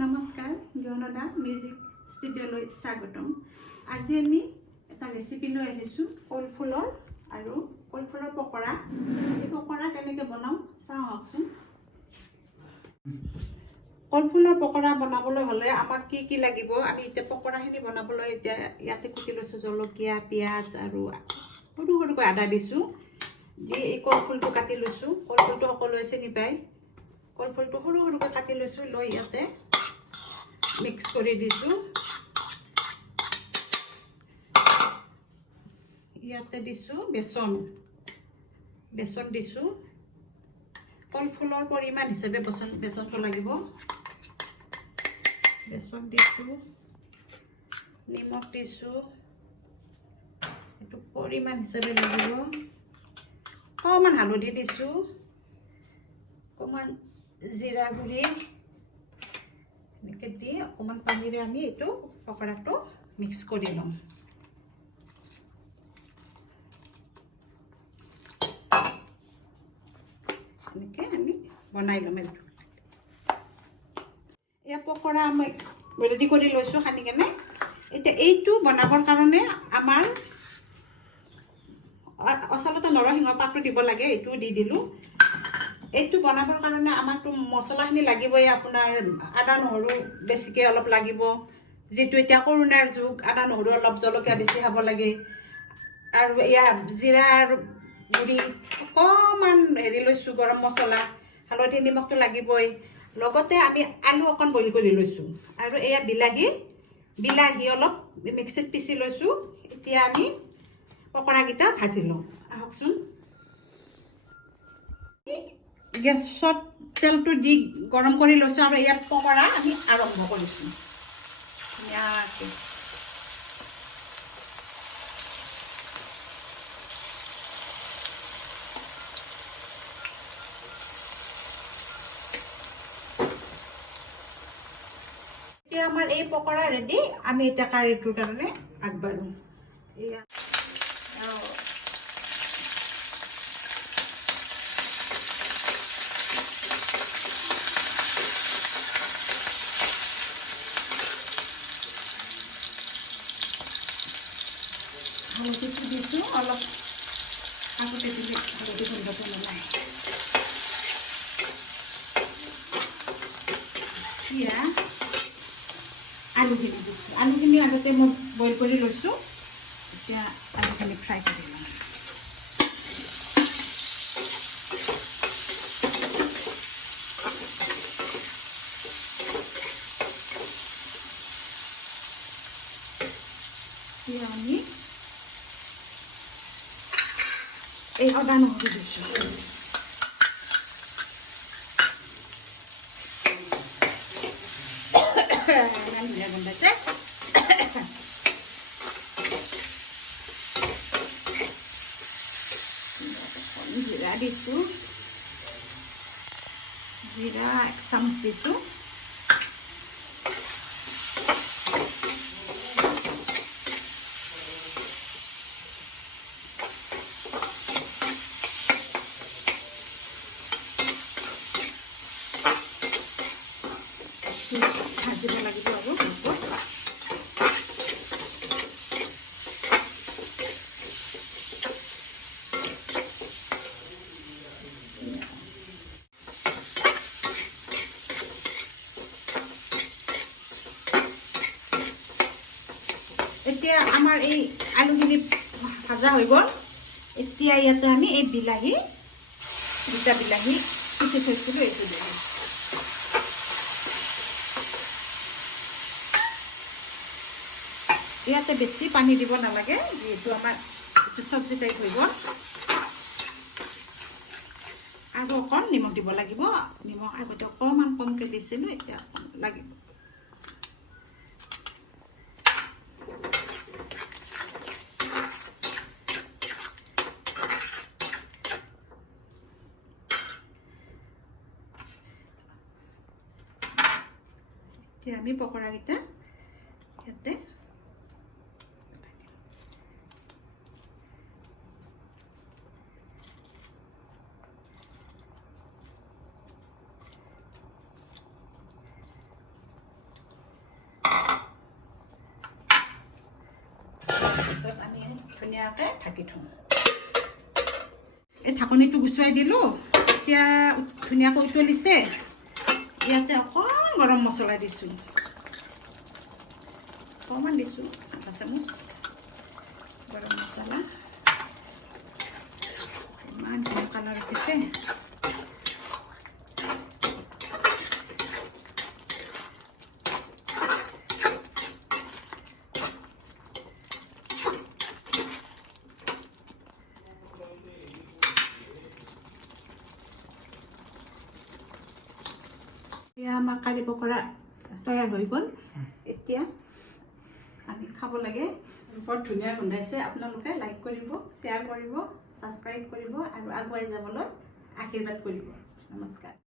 নমস্কাৰ, গণদা মিউজিক ষ্টুডিঅ'লৈ স্বাগতম। আজি আমি এটা ৰেচিপি লৈ আহিছোঁ কলফুলৰ আৰু কলফুলৰ পকৰা। এই পকৰা কেনেকৈ বনাওঁ চাওঁ আহকচোন। কলফুলৰ পকৰা বনাবলৈ হ'লে আমাক কি কি লাগিব, আমি এতিয়া পকৰাখিনি বনাবলৈ এতিয়া ইয়াতে কুটি লৈছোঁ জলকীয়া, পিঁয়াজ আৰু সৰু সৰুকৈ আদা দিছোঁ। দি এই কলফুলটো কাটি লৈছোঁ। কলফুলটো সকলোৱে চিনি পায়। কলফুলটো সৰু সৰুকৈ কাটি লৈছোঁ, লৈ ইয়াতে মিক্স কৰি দিছোঁ। ইয়াতে দিছোঁ বেচন দিছোঁ। কলফুলৰ পৰিমাণ হিচাপে বেচনটো লাগিব। বেচন দিছোঁ, নিমখ দিছোঁ, এইটো পৰিমাণ হিচাপে লাগিব। অকণমান হালধি দিছোঁ, অকণমান জিৰা গুড়ি, এনেকৈ দি অকণমান পানীৰে আমি এইটো পকৰাটো মিক্স কৰি ল'ম। এনেকৈ আমি বনাই ল'ম। এয়া পকৰা আমি ৰেডি কৰি লৈছোঁ সানি কেনে। এতিয়া এইটো বনাবৰ কাৰণে আমাৰ আচলতে নৰসিংহৰ পাতটো দিব লাগে, এইটো দি দিলোঁ। এইটো বনাবৰ কাৰণে আমাৰতো মছলাখিনি লাগিবই। আপোনাৰ আদা নহৰু বেছিকৈ অলপ লাগিব, যিটো এতিয়া কৰোণাৰ যুগ। আদা নহৰু অলপ, জলকীয়া বেছি খাব লাগে। আৰু এয়া জিৰাৰ গুড়ি, অকণমান লৈছোঁ, গৰম মছলা, হালধি, নিমখটো লাগিবই। লগতে আমি আলু অকণ বইল কৰি লৈছোঁ। আৰু এয়া বিলাহী অলপ মিক্সিত পিচি লৈছোঁ। এতিয়া আমি পকৰাকেইটা ভাজি লওঁ, আহকচোন। গেছত তেলটো দি গৰম কৰি লৈছোঁ আৰু ইয়াত পকৰা আমি আৰম্ভ কৰিছোঁ ধুনীয়াকৈ। এতিয়া আমাৰ এই পকৰা ৰেডি। আমি এতিয়া কাৰীটোৰ কাৰণে আগবাঢ়োঁ। এয়া হালধিটো দিছোঁ অলপ, আগতে দিলে হালধি গোন্ধটো নোলায়। এতিয়া আলুখিনি দিছোঁ। আলুখিনি আগতে মই বইল কৰি লৈছোঁ। এতিয়া আলুখিনি ফ্ৰাই কৰি লওঁ। এতিয়া আমি এই আদা নহৰু দিছোঁ। ইমান ধুনীয়া গোন্ধাইছে। জিৰা দিছোঁ, জিৰা 1 চামুচ দিছোঁ। ভাজিব লাগিব আৰু এতিয়া আমাৰ এই আলুখিনি ভাজা হৈ গ'ল। এতিয়া ইয়াতে আমি এই দুটা বিলাহী পিচি থৈছিলোঁ, এইটো দিলোঁ। ইয়াতে বেছি পানী দিব নালাগে, যিহেতু আমাৰ এইটো চব্জি টাইপ হৈ গ'ল। আৰু অকণ নিমখ দিব লাগিব। নিমখ আগতে অকণমান কমকৈ দিছিলোঁ, এতিয়া লাগিব। এতিয়া আমি পকৰাকেইটা ইয়াতে তাৰপিছত আমি ধুনীয়াকৈ ঢাকি থওঁ এই ঢাকনিটো গুচুৱাই দিলোঁ এতিয়া ধুনীয়াকৈ উতলিছে ইয়াতে অকণমান গৰম মছলা দিছোঁ অকণমান দিছোঁ আধা চামুচ গৰম মছলা ইমান ধুনীয়া কালাৰ উঠিছে এতিয়া আমাৰ কাৰি পকৰা তৈয়াৰ হৈ গ'ল এতিয়া আমি খাব লাগে বৰ ধুনীয়া গোন্ধাইছে আপোনালোকে লাইক কৰিব শ্বেয়াৰ কৰিব ছাবস্ক্ৰাইব কৰিব আৰু আগুৱাই যাবলৈ আশীৰ্বাদ কৰিব নমস্কাৰ